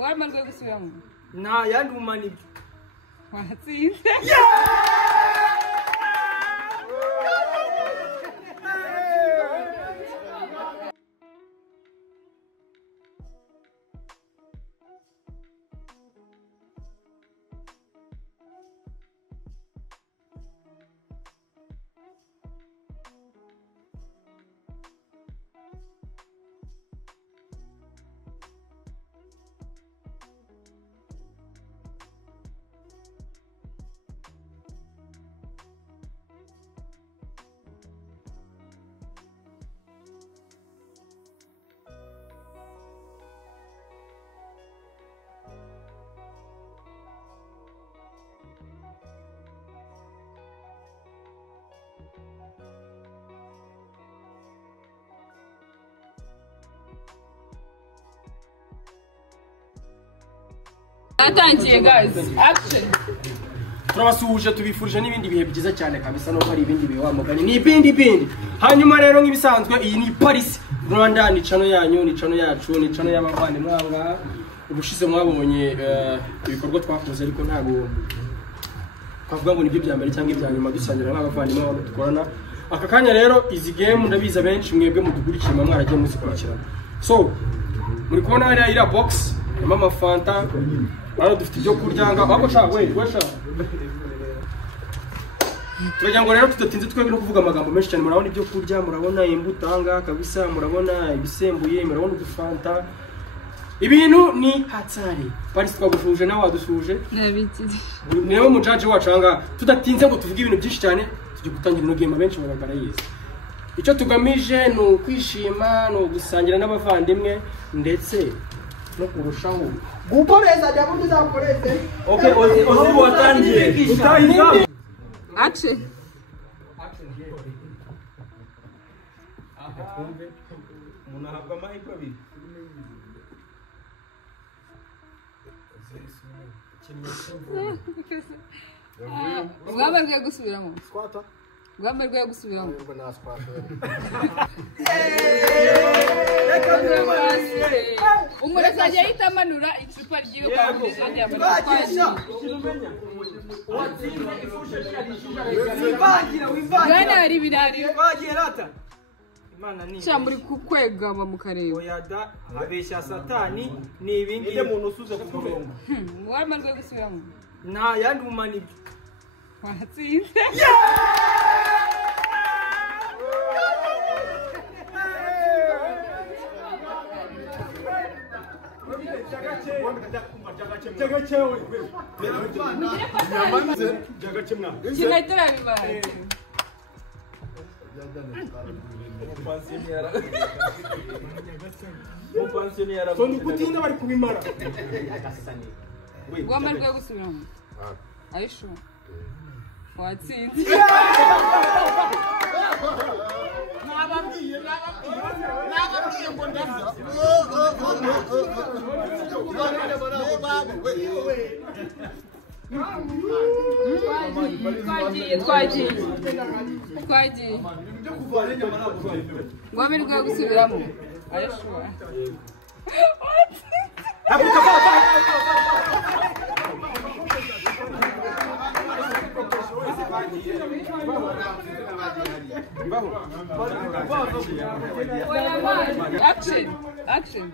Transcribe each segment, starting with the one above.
Waramajwe gusubiramo nta yandi umani watsinze atangiye guys action turabasuhuje tubifurije n'ibindi bihe byiza cyane kabisa no hari ibindi bihe wamugani ni bindi hanyuma rero nk'ibisanzwe iyi ni Paris Rwanda ni channel yanyu ni channel yacu ni channel y'abavandi mwanga ubushize mwabonye ibikorwa twakoze ariko ntago twavuga ngo nibyo byambere cyangwa ibyanyuma dusangira n'abavandi mwabo dukorana aka kanya rero izi game ndabiza benshi mwebwe mudugurikiye mwaragiye muzikurikirana so muri kubona hariya ira box mama fanta baro dufite ibyo kuryanga ahubwo shaka wesha turagira ngo rero tudatinze twebwe no kuvuga amagambo menshi cyane murabona ibyo kurya murabona imbuto hanga kabisa murabona ibisembuye murabona udufanta ibintu ni hatsari Paris twagushuje nawe wadusuje nabikije niwe mujaji wacu hanga tudatinze ngo tuvuge ibintu byinshi cyane tujye gutangira no game benshi baragara yize icyo tugamije ni ukwishima no gusangira n'abavandimwe ndetse no kurushaho gukomeza jya muri zakoreze okay ozi watangiye utahinda action kumbe umuntu ahabwa amahirwe abiri Wamarwe gusubiramo squata wamarwe gusubiramo na squata umurezi ajya ahita amanura icupa ryiwe kwa muganga yamanura Gana hari birari bagirata Imana ni cya muri kukwegama mu kareba oyada abeshya satani ni ibindi ile muntu usuze ku murongo wamarwe gusubiramo nta yandi umani watsinze kinahita bibaye so nikutinda bari kubimara wamarwe gusubiramo aisho watsinze nababwiye ngo ndaza twagiye wamarwe gusubiramo aisho Action.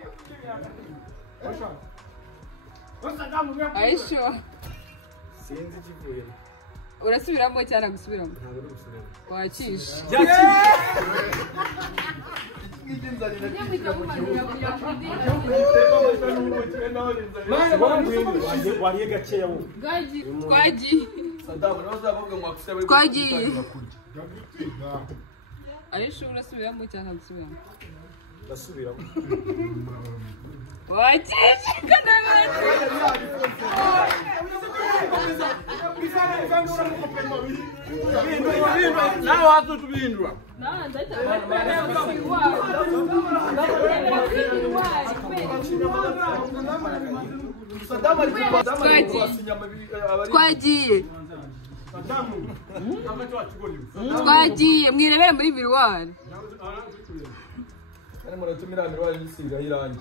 Aisho. sinzi kivuye Urasubiramo cyane gusubiramo. Wakisha. wariye gakeya wowe Twagiye. Twagiye. Aisho urasubiramo cyane gusubiramo. ndasubiramo Wakisha kanabana. nawe wazo tubindwa Twagiye. Twagiye mwirebere muri miruwari. Ari muratumira miruwari yisiga irangi.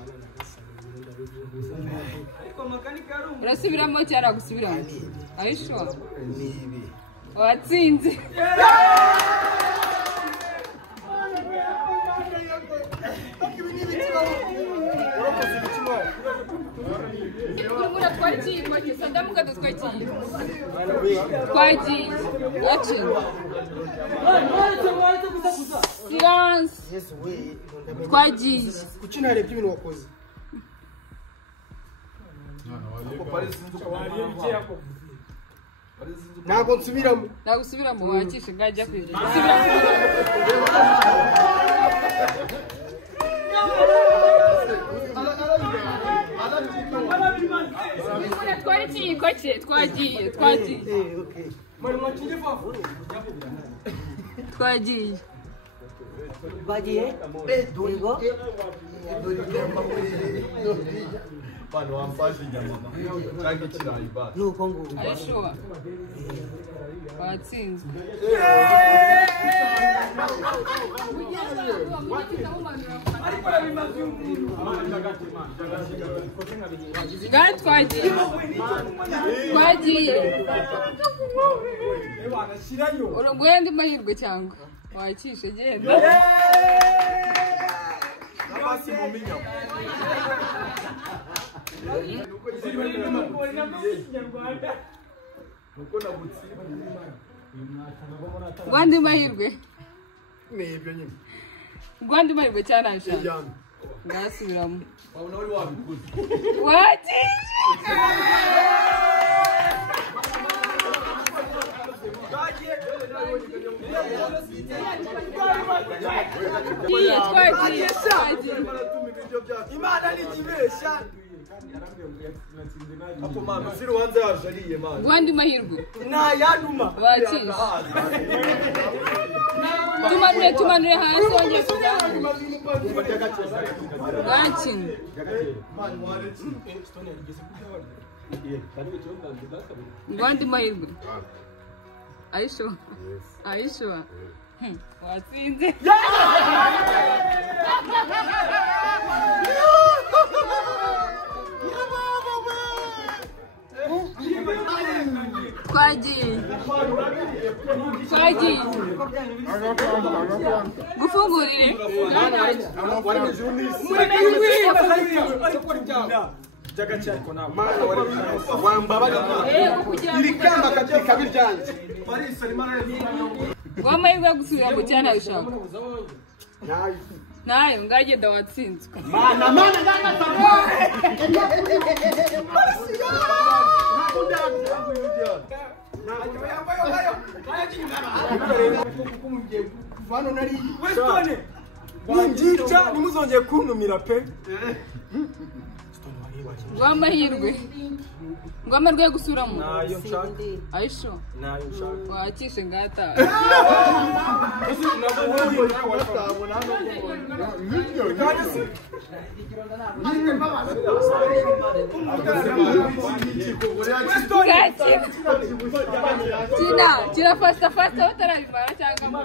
urasubiramo cyangwa gusubiramo ayisho watsinze ntabwo nsubiramo nagusubiramo wakishe ngajya kwiga twari kiyiko cye twagiye Mano, wamfashe inyama cyangwa ikirayi basi nuko ngo ayishuwa watsinzwe ngaho twagiye uruguye andi mahirwe cyangwa wakishe genda Gwandi mahirwe nibyo nyine Gwandi mahirwe cyane ashaka ngasubiramo wabona wari wabikuze Imana ni kibesha Apo mama siri wanze yashariye mama Gwandi mahirwe na yanuma wakishe tumanure hasi wongeye Gachin Gwandi mahirwe Aisho Aisho watsinze Kwaji gufungurire wamahirwe yo gusubira mu cyana bishaka nayo ngagenda watsinzwe ninjica nimuzongeye kuntumira pe Gwamahirwe yo gusubiramo nayo nshaka ayisho nayo nshaka wakishe ngata Kina fasta utarabimara cyangwa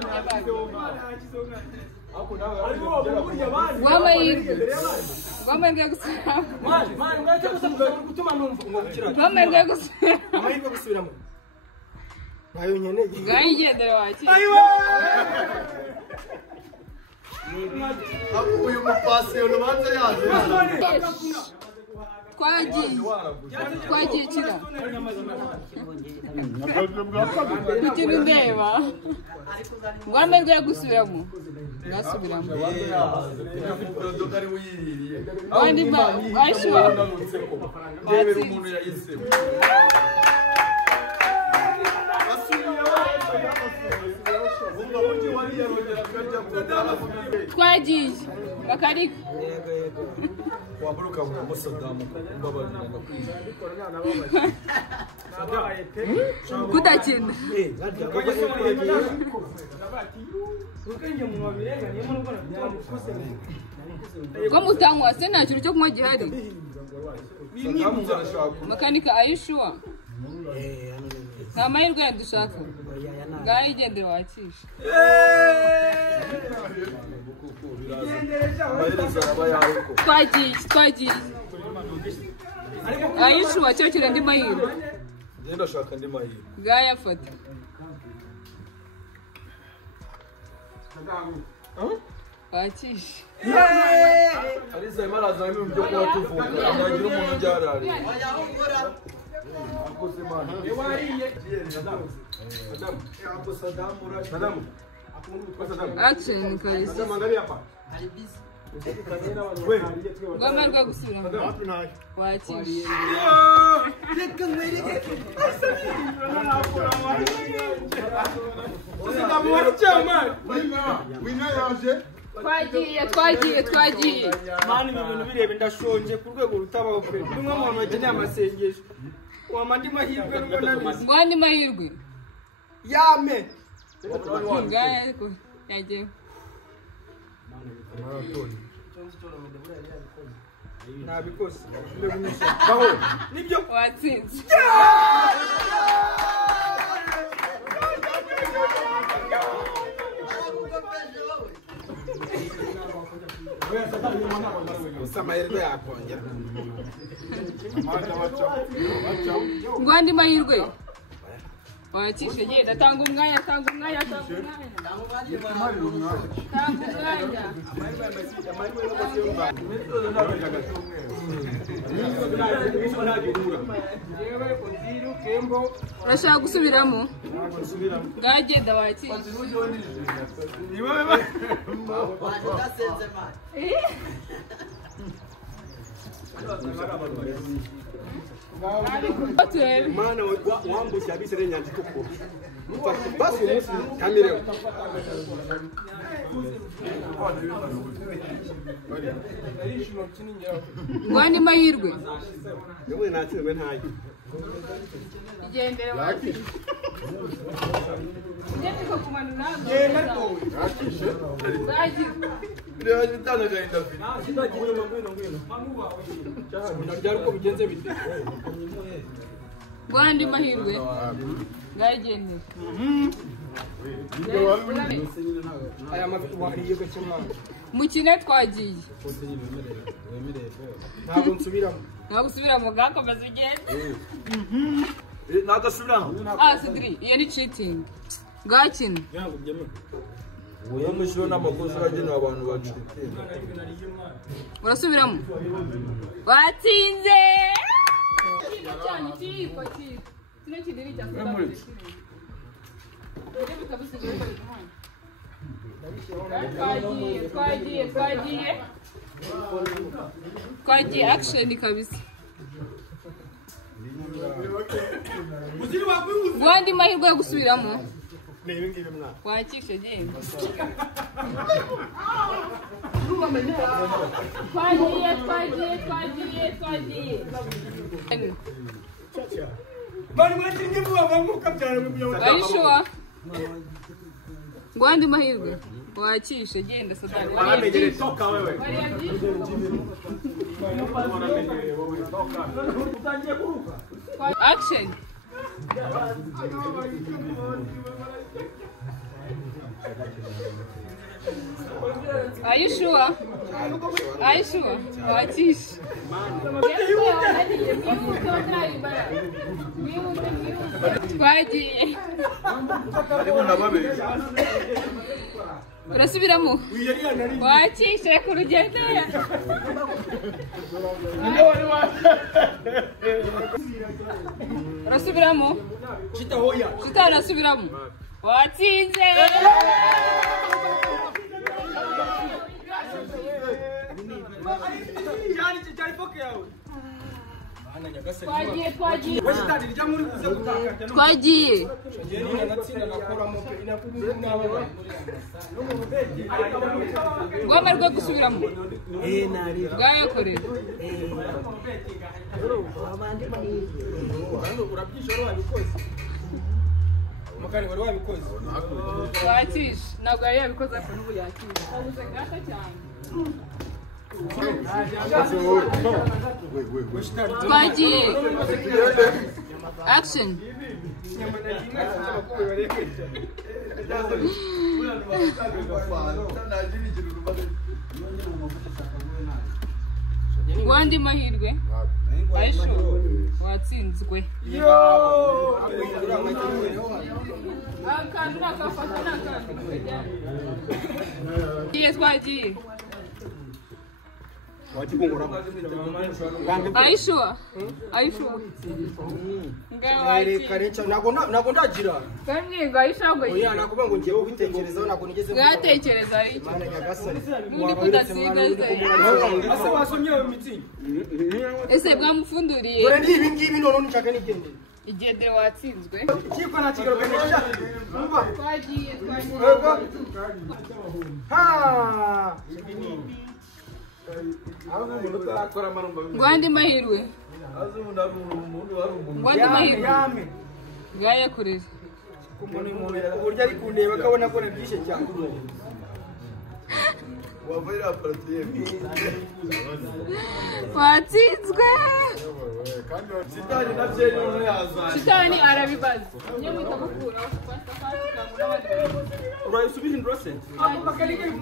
Gwamahirwe yo gusubiramo Gwamahirwe yo gusubiramo nayo nkeneye ngayigendera wakishe uyu mupasi urubanza yaje twagiye kira ikintu ndeba Gwamahirwe yo gusubiramo ngasubiramo wandi ma ayishuwa ndebera umuntu yahisemo twagiye bakariko waburuka mu Sadamu mbabarira kutakina ko mutanywa se nta kintu cyo kunywa gihari makanika ayishuwa nta mahirwe yadushaka ngaho igendera wakishe twagiye ayishuwa cyo kire ndi mahirwe Ngenda shaka ndi mahirwe gaya foto wakishe Aliza imara za mimi byo kwa tuvuka nagira umuntu njyarari akoze mana Sadamu action kalisi angalia hapa ngoma rwo gusubira wakishe twagiye mani ibintu birebe ndashonje ku rwego rutabaho pe nimwe mu bantu bakeneye amasengesho wamandi mahirwe rubona bizi ngwandi mahirwe yame ngaya ariko yagiye nabikoze baho nibyo watsinze Samayirwe yakongera ngwandi mahirwe wakishe genda tanga umwanya urashaka gusubiramo ngagenda wakishe Mana wambusha abisere nyanti tuko basi umunsi kamere ngwandi mahirwe yewe nakirwe ntayi igendere wakishe ngende ko kumanura yakishe ngagire rero bitanaga indafi byari uko bigenze bite ngwandi mahirwe ngagendere aya mafi wariye gake mwana mukine twagiye ntabwo nsubiramo ntabwo usubiramo gakomeza ugende nagasubiramo sidiri iyo ni cheating gakina uyo mwisho n'amakosa yagenewe abantu bacite urasubiramo watsinze twagiye action kabisa ngwandi mahirwe yo gusubiramo wakishe genda twagiye bari mwatinye vuba bamuka byara mu byo ayishuwa ngwandi mahirwe wakishe genda sadaka Aramenyere toka wewe action Are you sure? Wakishe twagiye ariko nababe urasubiramo wakishe ku rugendo urasubiramo urasubiramo watsinze twagiye ngoma rwo gusubiramo bwayakorera mukari wari wabikoze wakishe ntabwo yari yabikoze ariko n'ubu yakishe abuze gato cyane twagiye action Wandi mahirwe. Aisho. Watsinzwe. Akantu nakafata nakantu. Iye twagiye. Aisho. Ntabwo ndagira. Kamwe Aisho ngo. Oya nakuvuga ngo ngiye ubitekerezaho ntabwo nigeze Ngatekereza iki. Mana nyagasani. Muri kudasiga. Ase wasomye iyo mitsi. Ese bwamufunduriye. Dore ndi ibi ngibi none nshaka nigende. Igendere watsinzwe. Kiko na kigaruka neza. Umva. Twagiye. Ha. Gwandi mahirwe. Gwandi mahirwe. Gaya kureze. Kumbona umuntu urya ari kundeba akabona ko nabyishe cyane. Wavira partie. Watsinzwe. Sitani navye none yaza. Sitani arabibaza. Nye mutakukura. Urayisubira indrose.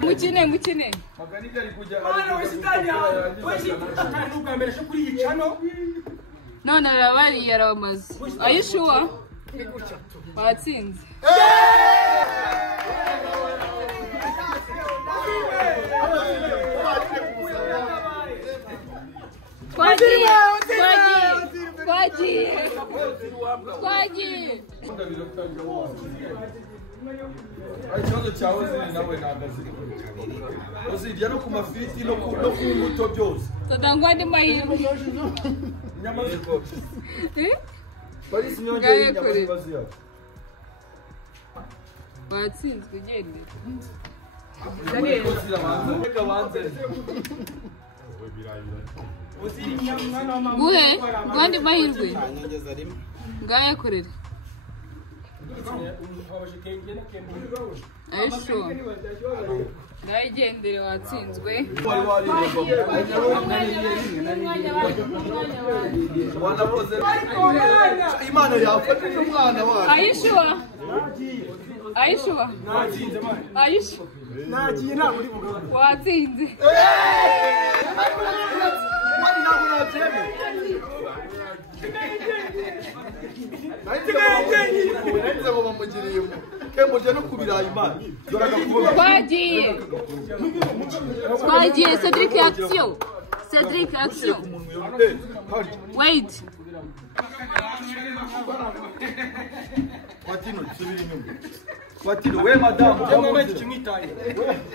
Mukine. Makanika alikuja Ana we sitani. We sitani ntugambere sho kuri yicano. None arabari yaramaze. Ayishuwa. Watsinze. Twagiye. ikibazo cyawe ziri nawe nagazi. Uzirya no ku mafiriti no ku mbuto byose. Tadangwa ndi mahirwe. Nyama ziko. Polisi Gaye nyongeye kure. nyama zibaziya. Watsinzwe gende. Guhe, gwandi mahirwe. Ngaya kurera. Aisho. Ngaya gendere watsinzwe. Imana yafatije umwana wacu. Aisho. Aisho. Nagiye nta muri bugo. Watsinze. Twagiye Cedric Action. Wait. Watino, we madamu. Mama ikimwitaye.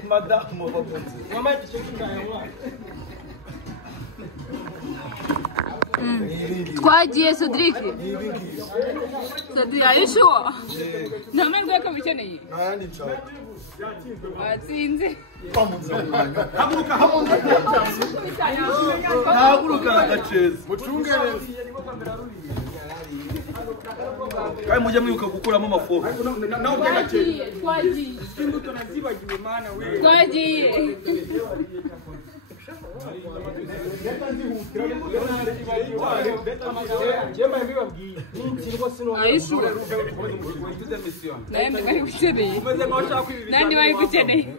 Madamu wabakunze. Mama ikimwitaye. Twagiye Cedric. Cedric, are you sure? Namenye ko bikeneye. Nayandi nshaka. Watsinze. Haguruka agaceza. Mucungereza. Kandi mujye mwibuka gukuramo amafoto. Nawe ugenda cyane. Twagiye. Imbuto nazibagiwe mana we. Twagiye. Nandi wari gukeneye.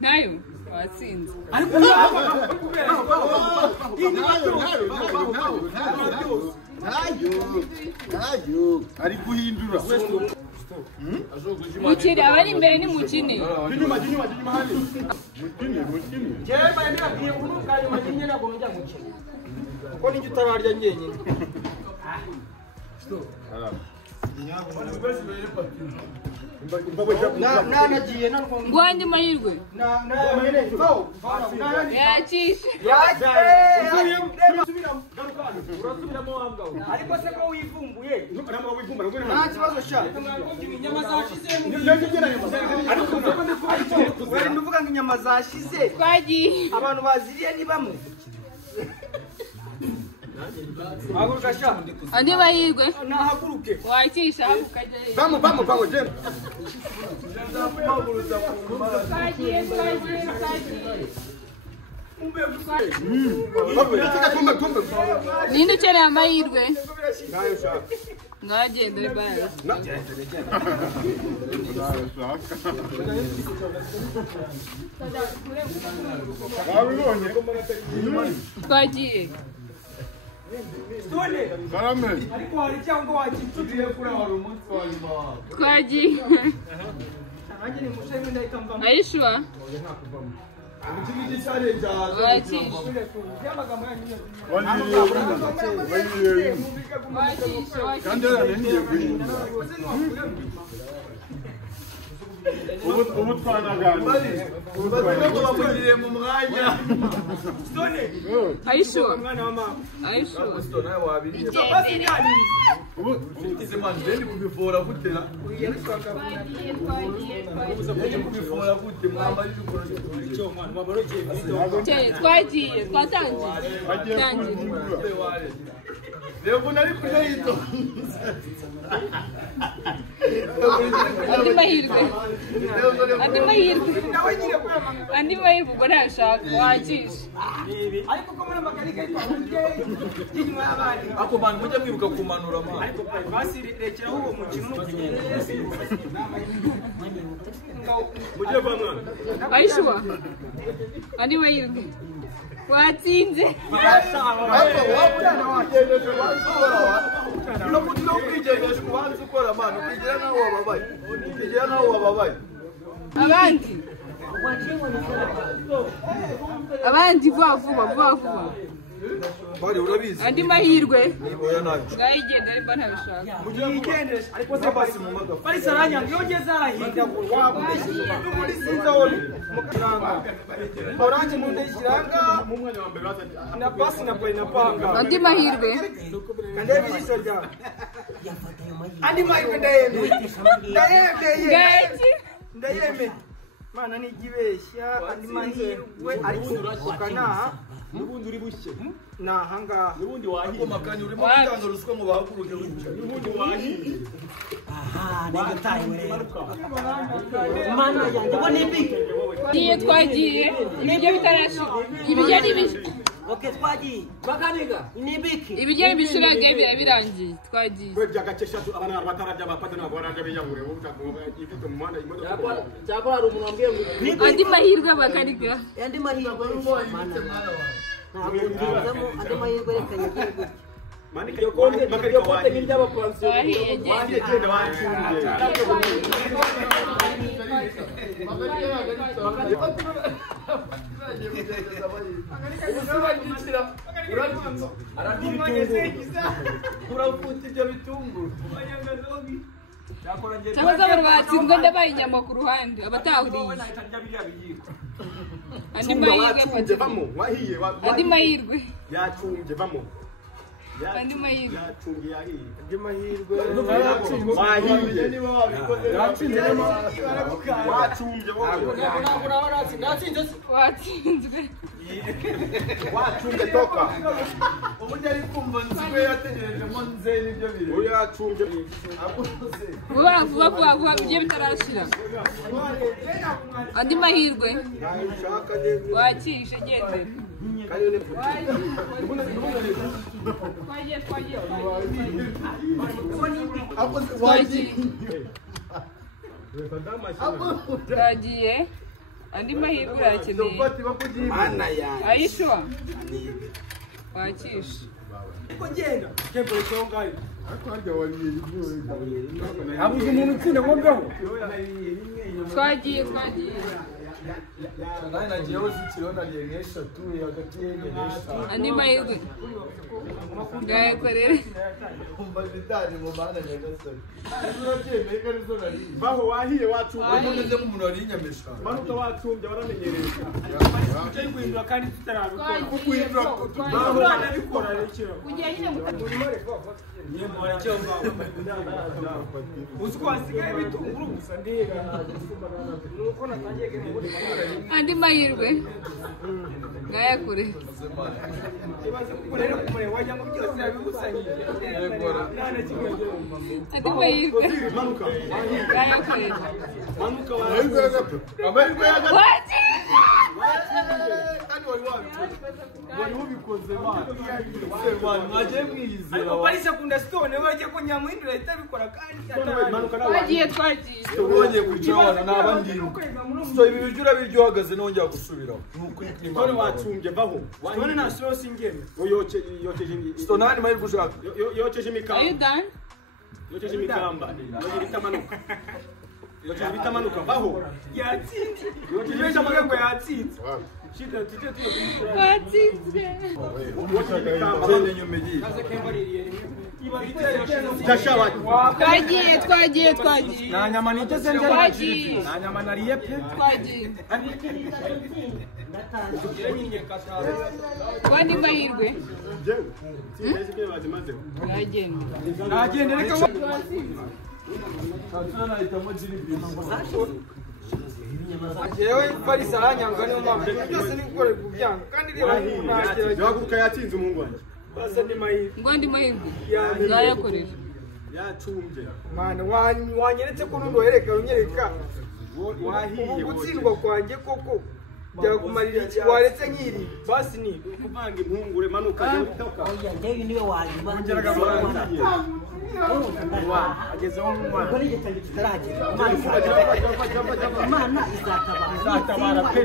Nayo watsinze. Ari guhindura. Mukiri abari imbere ni mukini. Inyuma hali. Jema ndabwiye kunuka nyuma nyine nako njya mukina. Ko ninjye utabarya nyenyine. Nagiye narwo. Gwandi mahirwe. Yakishe. Ariko se ko wivumbuye. Nta kibazo sha. Inyama zashize. Ariko ndavuga ngo inyama zashize. Twagiye. Abantu baziriye ni bamwe. Haguruka sha. Andi mahirwe. Nahaguruke. Wakisha ukajya. Vamos, Jema. Twagiye. Ninde ukeneye amahirwe? Ngagende bana. Twagiye. Twagiye. Are you sure? Andi mahirwe ubwo ntashaka wagisha ariko ko muri makanika y'inyuma y'abandi ako bantu mujya mwibuka kumanura ama ariko basirekeraho uwo mukino mujye bamwana ayishuwa andi mahirwe watsinze abandi vuba bari urabizi andi mahirwe ngayigenda ariko ntabishaka mugigendesha ariko se basi mu magafu bari saranya ngiyogeze arahinda muri sinza wone mukiranga oranje mu ndishiranga mu mwanya wa mbere na pasi na play na panga andi mahirwe kandi bijisho rya andi mahirwe ndayeme mana ni gibeshya andi mahirwe ariko ukanaha nubundi uri bushye nahanga nubundi wahiye ako makanya urimo gutanga ruswa mu bahaguruke nubundi wahiye aha nige tayi rero mana yanjye bo nibike niye twagiye ibyo bitarashira ibijya nibije okay twagiye bakaniga nibike ibijya bishiranga birangiye twagiye kwe byagakesha abana batarajya bapata nabo barajya biyahura ubu cyangwa ifite mu mwana imodoka cyangwa hari umuntu wambwiye ngo andi mahirwe bakaniga andi mahirwe mana ntabwo andi mahirwe rekanye gute manika yo konte n'indyaba pansiyo wanje genda wanchunde cyangwa se batsinzwe ndabaye inyama ku ruhande abatahuriye andi mahirwe yacumbye vamo andi mahirwe yacumbye yahiye andi mahirwe wahiye niba wabikoze yacumbye wacumbye wacumbye toka uburyo ari kumva nzwe yategereje mo nze nibyo biri uyu yacumbye vuba ibyo bitarashira andi mahirwe wakishe gende twagiye andi mahirwe urakeneye ayishwa wakisha genda kembo cyongaye abuze umuntu utsinda ngombeho twagiye nani nagiyeho zikirona ryengesha tuye hagati y'engesha andi mahirwe ngayakorere umva bitani mu bana nyagasani urabyemeye ko arizo nari baho wahiye wacunga neze nk'umuntu wari inyamesha manuka wacumbye baramenyereye cyane guhindura kandi tutarabikora guhindura turabana bikora rekera kugiye nyine mutamurimo uziko wasigaye bitunguru gusa ndega nuko natangiye andi mahirwe ngayakure ibaze kukorera kumwe wajya mu byose yabigusanyije andi mahirwe manuka ngayakure manuka amahirwe ya gato kandi wari wabikoze man mwaje mwizera ariko Paris akunda stone waje ko nyamuhindura itabikora kandi twagiye tubonye kucana nabandi so ibi bijura biryo hagaze nongera gusubiraho none wacumbye baho none na sauce ingeme yokeje stone nani mai gushaka yokeje imikamba are you done yokeje imikamba yokeje bitamanuka yokeje bitamanuka baho yatsinze yokeje bitamanuka yatsinze shida tite watsinze cyane nyumegi twagiye na nyama niteze nje na nyama nariye pe twagiye wandi mahirwe nagende reka jewe Paris aranyanga niyo mpamvu byose ni gukora kubyanga kandi rero ntagerageza yaguruka yatsinze umuhungu wanjye base ndi mahirwe wandi mahirwe ngayakoresha yacumbye mwana wanyeretse ko nundo hereka unyereka wahiye gutsindwa kwanjye koko byakumarira iki waretse nkiri basi ni kuvanga impungure manuka Ndewe niwe wanyuma agezeho umwana Kuri gitangi kitaragera Imana izatabara pe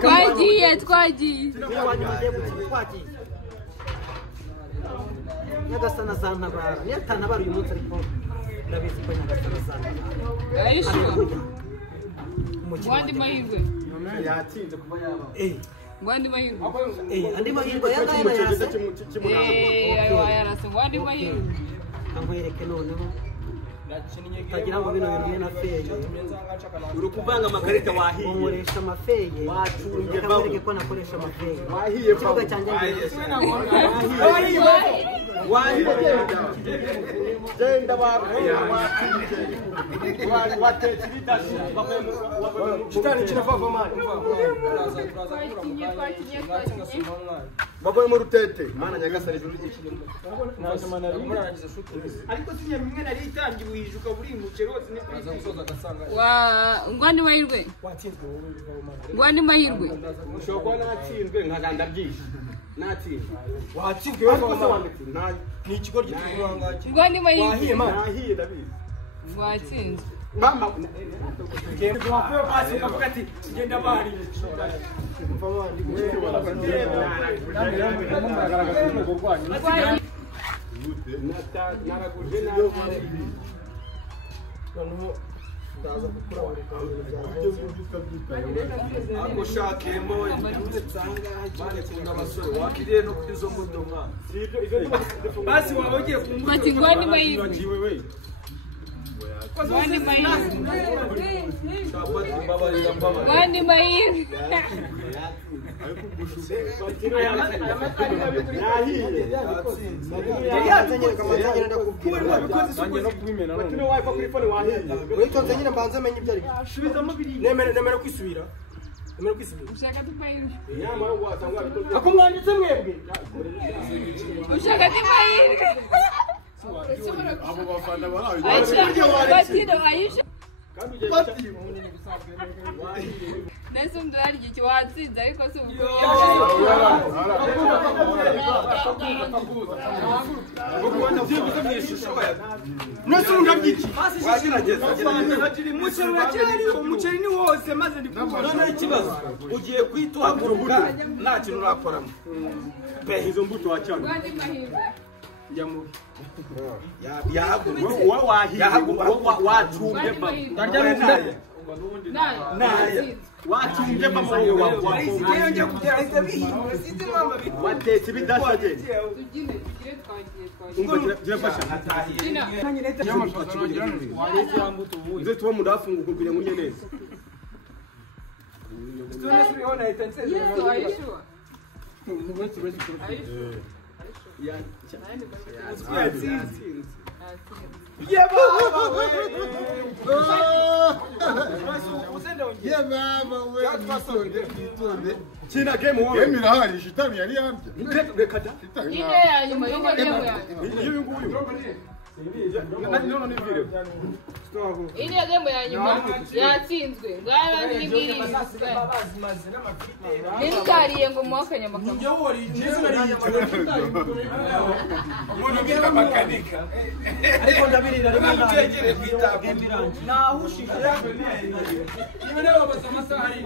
twagiye niwe wanyuma twagiye Nyagasana zantabara niyatantabara uyu munsi ariko ndabizi ko Nyagasana zantabara ayishuwa wandi mahirwe yatsinze kuva yaba wandi mahirwe andi mahirwe yangana yarasa yarasa wandi mahirwe nkwereke noneho tagira ngo bino bintu na feye uri kuvanga amakarita wahiye nkoresha amafeye wacumbye nkwereke ko nakoresha amafeye wahiye ikibuga cyanjye genda watetse ibidasi kitani kinavava mani bavuye mu rutete mana nyagasani ijuru ariko sinyamwe nari itangiye uyijuka buri mucero wose ni kuri wandi mahirwe wandi mahirwe ushobora kuba natsinzwe nkaganda byinshi natsinzwe watsinzwe ni ikigo gituma wandi mahirwe wahiye nahiye ndabizi watsinzwe mama wavuye pasi ukavuga ati genda bari naraguje ndaza gukura ako shakemo mane kunga abasore wakiriye no kuri izo mbuto mwana basi waba ugiye kumbuto ati wandi mahirwe wandi mahirwe wandi mahirwe nemera kwisubira ushaka tumahirwe ako mwanditse mwebwe ushaka tumahirwe abo bafana barawe Aisha nese umuntu yarya iki watsinze ariko si nese umuntu arya iki umuceri ni wose maze ndikubona none ikibazo ugiye kwita uhaguruka nta kintu urakoramo izo mbuto wacyana wandi mahirwe wacumbye wacumbye watetse ibidasage uze tuba mu ndafunguka kugira ngo urye neza China game wowe. Game irahari shitani yari yambye. Reka da. Ine ya nyuma y'ingwe yangu. Iyo nguyu. None nivire. Iyi niyo game ya nyuma yatsinzwe. Ngara n'ibiri. Nitariye ngo muwakanya makamba. Njye wori Jesu nariye. Umuntu bita makanika. ariko ndabirira rimwe Utegere kwitaba. nahushije Ibe nawe basa amasaha ari.